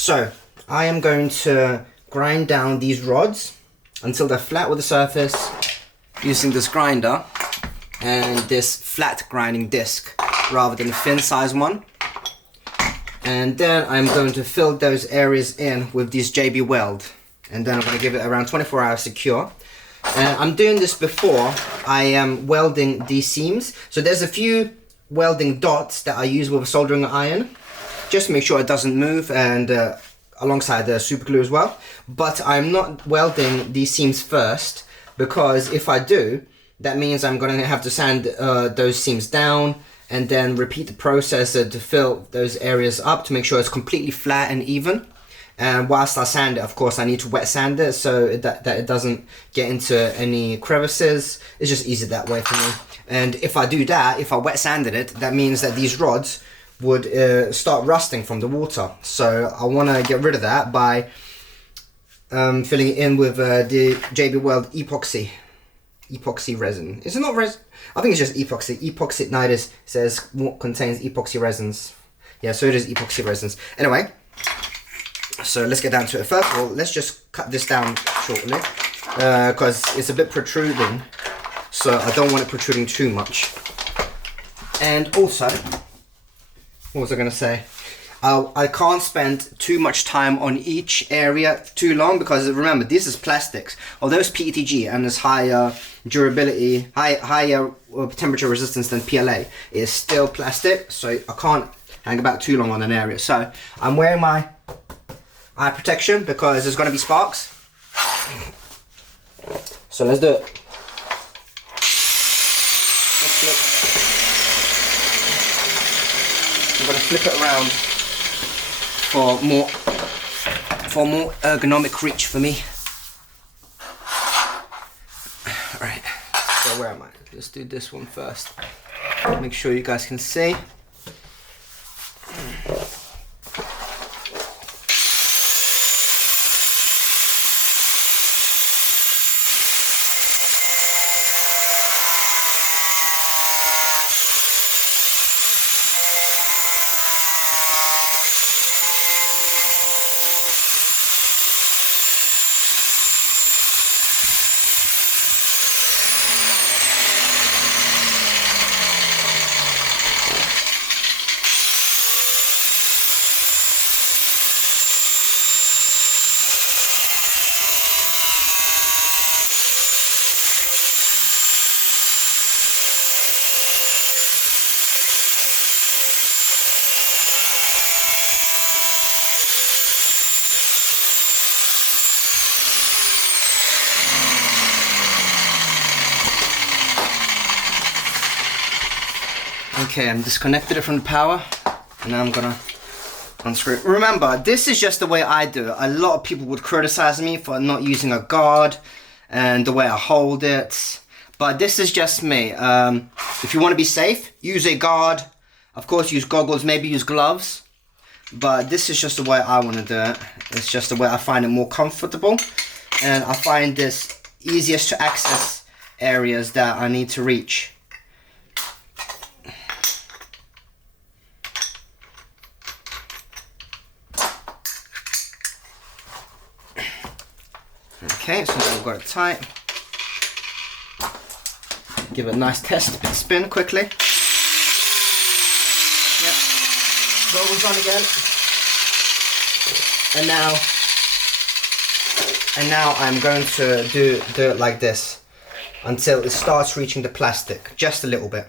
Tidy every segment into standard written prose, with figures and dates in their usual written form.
So I am going to grind down these rods until they're flat with the surface using this grinder and this flat grinding disc rather than a thin size one. And then I'm going to fill those areas in with these JB Weld, and then I'm going to give it around 24 hours secure. I'm doing this before I am welding these seams. So there's a few welding dots that I use with a soldering iron, just to make sure it doesn't move, and alongside the super glue as well. But I'm not welding these seams first, because if I do, that means I'm going to have to sand those seams down and then repeat the process to fill those areas up to make sure it's completely flat and even. And whilst I sand it, of course, I need to wet sand it so that it doesn't get into any crevices. It's just easier that way for me. And if I do that, if I wet sanded it, that means that these rods would start rusting from the water. So I want to get rid of that by filling it in with the JB Weld epoxy resin. Is it not resin? I think it's just epoxy. Epoxy says contains epoxy resins. Yeah, so it is epoxy resins. Anyway, so let's get down to it. First of all, let's just cut this down shortly because it's a bit protruding, so I don't want it protruding too much. And also, what was I going to say? I can't spend too much time on each area too long, because remember, this is plastics. Although it's PETG and there's higher durability, higher temperature resistance than PLA, it's still plastic, so I can't hang about too long on an area. So I'm wearing my eye protection because there's going to be sparks. So let's do it. I'm going to flip it around for more ergonomic reach for me. Alright, so where am I? Let's do this one first. Make sure you guys can see. Okay, I'm disconnected it from the power, and now I'm gonna unscrew it. Remember, this is just the way I do it. A lot of people would criticize me for not using a guard and the way I hold it, but this is just me. If you want to be safe, use a guard. Of course, use goggles, maybe use gloves, but this is just the way I want to do it. It's just the way I find it more comfortable, and I find this easiest to access areas that I need to reach. Okay, so now we've got it tight. Give it a nice test spin quickly. Yep. Goggles on again. And now I'm going to do it like this until it starts reaching the plastic, just a little bit.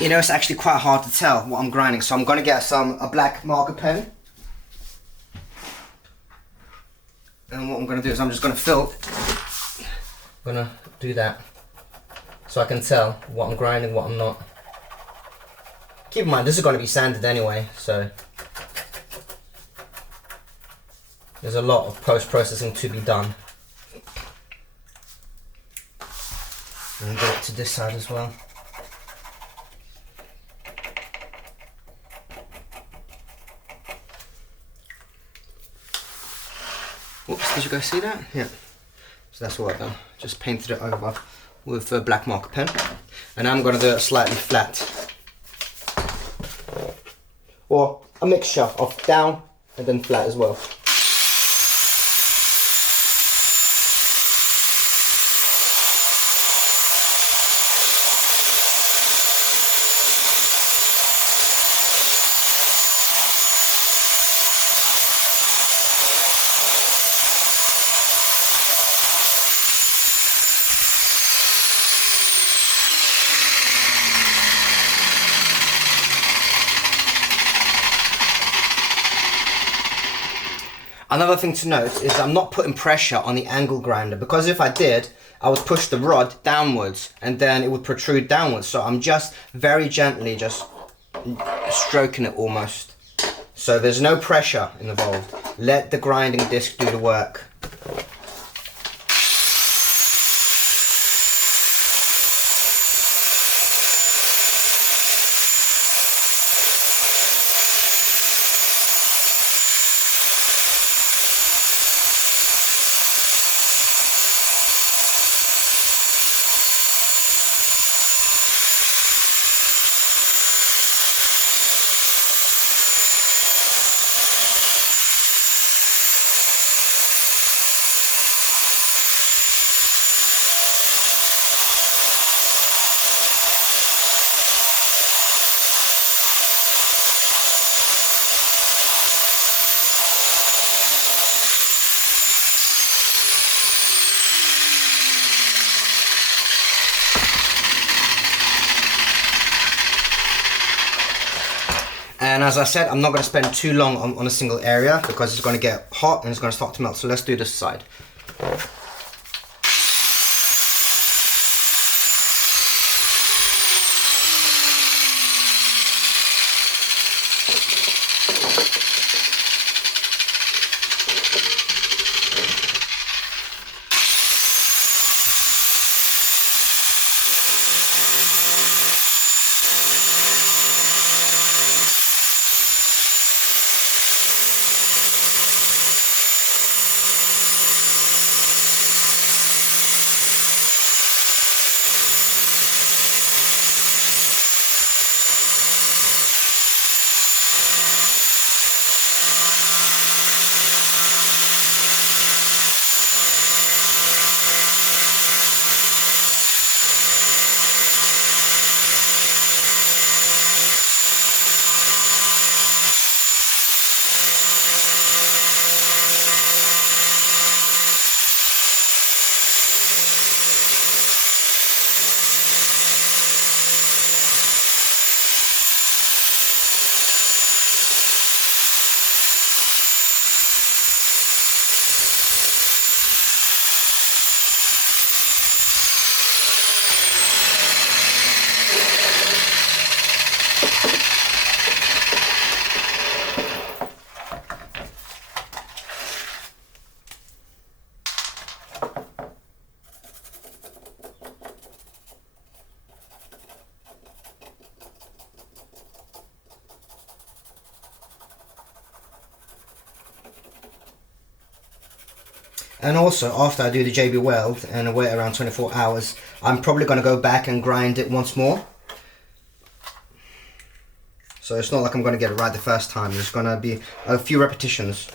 You know, it's actually quite hard to tell what I'm grinding, so I'm going to get a black marker pen. And what I'm going to do is I'm just going to fill I'm gonna do that so I can tell what I'm grinding, what I'm not. Keep in mind, this is going to be sanded anyway, so there's a lot of post-processing to be done. And get it to this side as well. Whoops, did you guys see that? Yeah. So that's what I've done. Just painted it over with a black marker pen. And I'm going to do it slightly flat. Or a mixture of down and then flat as well. Another thing to note is I'm not putting pressure on the angle grinder, because if I did, I would push the rod downwards and then it would protrude downwards. So I'm just very gently just stroking it almost. So there's no pressure involved. Let the grinding disc do the work. And as I said, I'm not going to spend too long on a single area because it's going to get hot and it's going to start to melt. So let's do this side. And also, after I do the JB Weld and I wait around 24 hours, I'm probably going to go back and grind it once more. So it's not like I'm going to get it right the first time. There's going to be a few repetitions.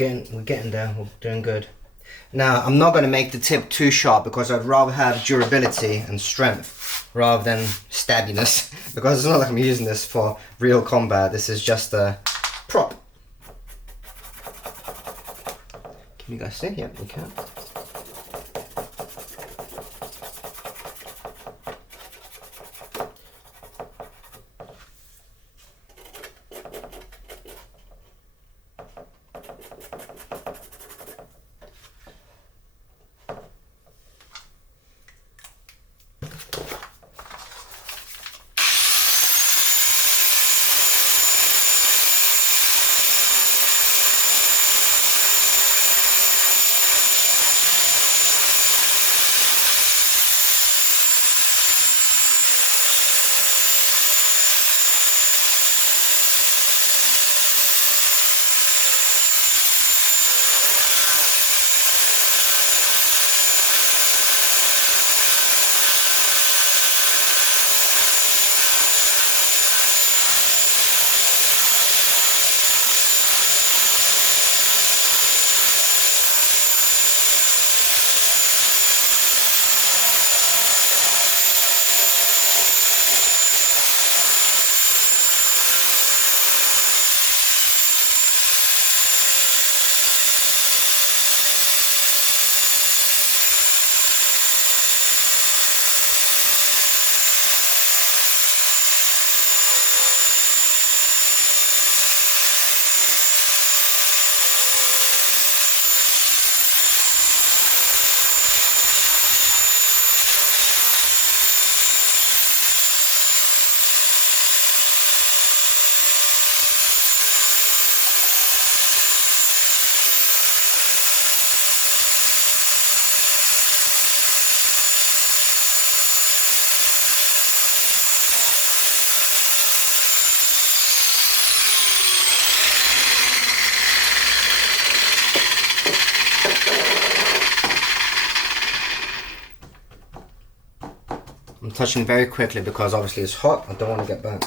we're getting there. We're doing good. Now, I'm not going to make the tip too sharp because I'd rather have durability and strength rather than stabbiness, because it's not like I'm using this for real combat. This is just a prop. Can you guys see? Yeah, you can. I'm touching very quickly because obviously it's hot. I don't want to get burnt.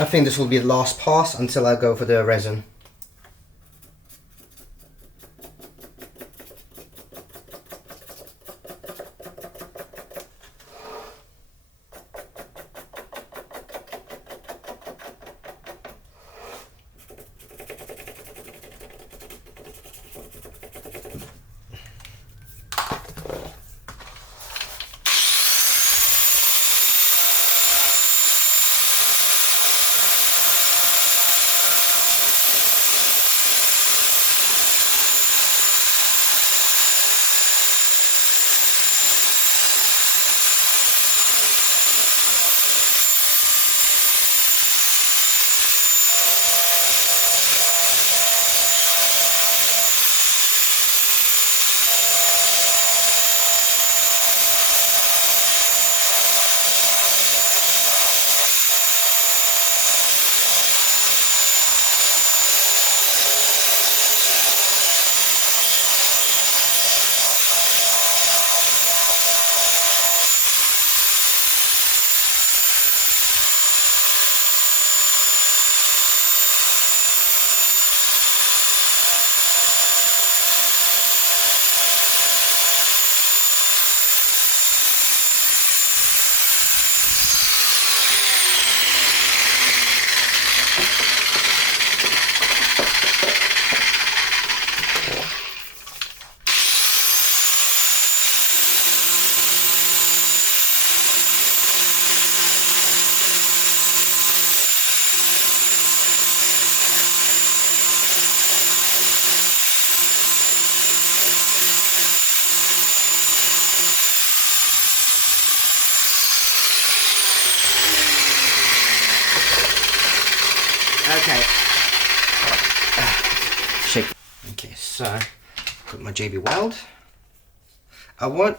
I think this will be the last pass until I go for the resin. Okay. Shake. Okay, so got my JB Weld.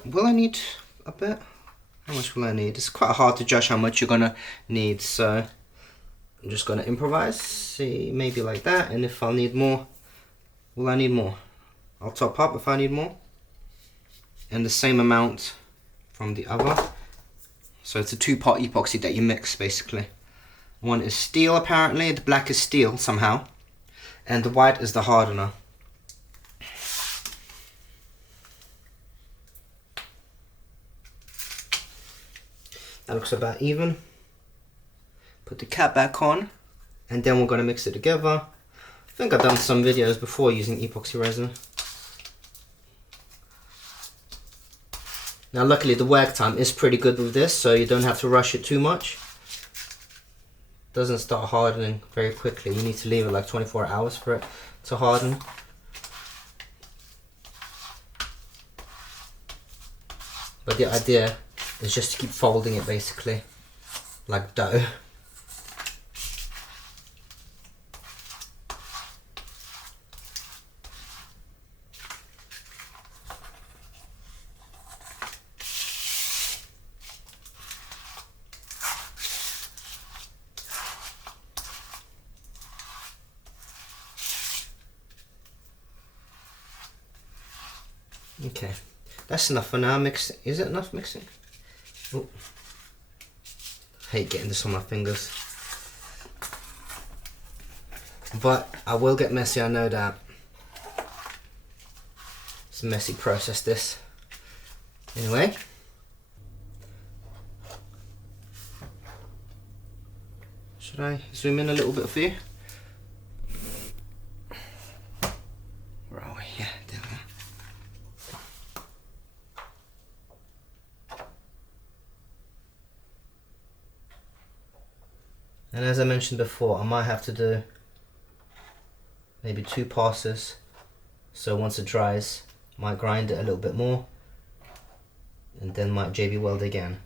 Will I need a bit? How much will I need? It's quite hard to judge how much you're gonna need, so I'm just gonna improvise. See, maybe like that, and if I'll need more, will I need more? I'll top up if I need more. And the same amount from the other. So it's a two-part epoxy that you mix, basically. One is steel, apparently. The black is steel, somehow. And the white is the hardener. That looks about even. Put the cap back on, and then we're going to mix it together. I think I've done some videos before using epoxy resin. Now luckily the work time is pretty good with this, so you don't have to rush it too much. Doesn't start hardening very quickly. You need to leave it like 24 hours for it to harden. But the idea is just to keep folding it basically, like dough. Okay, that's enough for now. Mix. Is it enough mixing? Oh, hate getting this on my fingers, but I will get messy. I know that. It's a messy process, this. Anyway, should I zoom in a little bit for you? Where are we? Yeah, there we are. And as I mentioned before, I might have to do maybe 2 passes. So once it dries, might grind it a little bit more, and then might JB Weld again.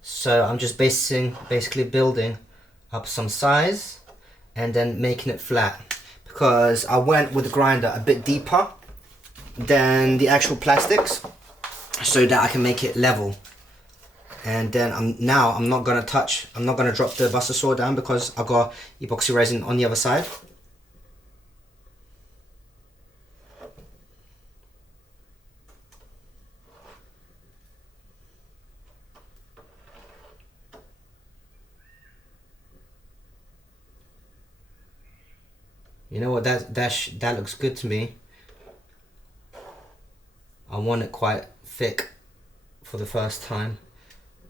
So I'm just basically building up some size and then making it flat, because I went with the grinder a bit deeper than the actual plastics so that I can make it level. And then I'm not gonna drop the buster saw down because I got epoxy resin on the other side. You know what, that looks good to me. I want it quite thick for the first time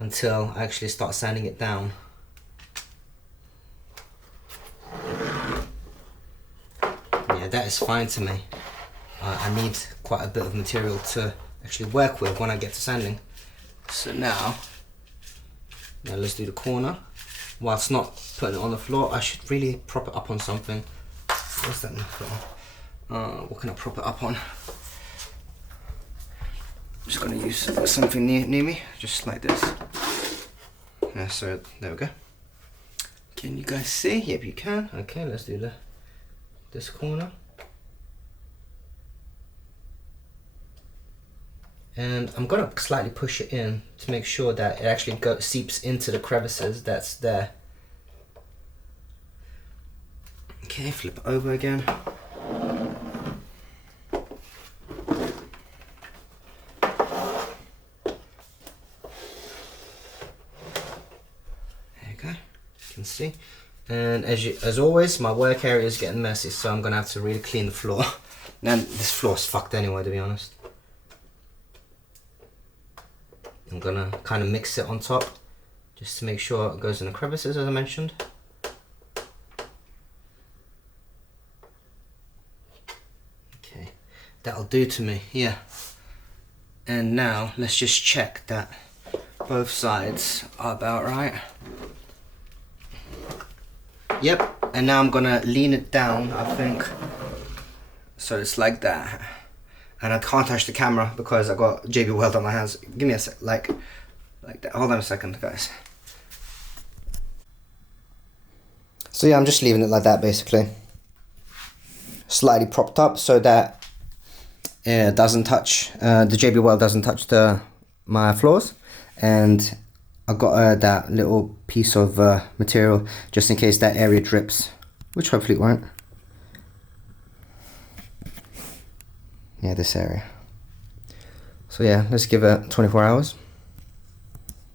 until I actually start sanding it down. Yeah, that is fine to me. I need quite a bit of material to actually work with when I get to sanding. So now let's do the corner. Whilst not putting it on the floor, I should really prop it up on something. What's that on the floor? What can I prop it up on? I'm just going to use something near me, just like this. Yeah, so there we go. Can you guys see? Yep, you can. Okay, let's do this corner. And I'm going to slightly push it in to make sure that it actually seeps into the crevices that's there. Okay, flip it over again. See, and as always, my work area is getting messy, so I'm gonna have to really clean the floor. And this floor's fucked anyway, to be honest. I'm gonna kind of mix it on top just to make sure it goes in the crevices, as I mentioned. Okay, that'll do to me, yeah. And now let's just check that both sides are about right. Yep, and now I'm gonna lean it down, I think, so it's like that. And I can't touch the camera because I got JB Weld on my hands. Give me a sec, like that. Hold on a second, guys. So yeah, I'm just leaving it like that basically. Slightly propped up so that it doesn't touch, the JB Weld doesn't touch my floors. And I've got that little piece of material just in case that area drips, which hopefully it won't. Yeah, this area. So yeah, let's give it 24 hours.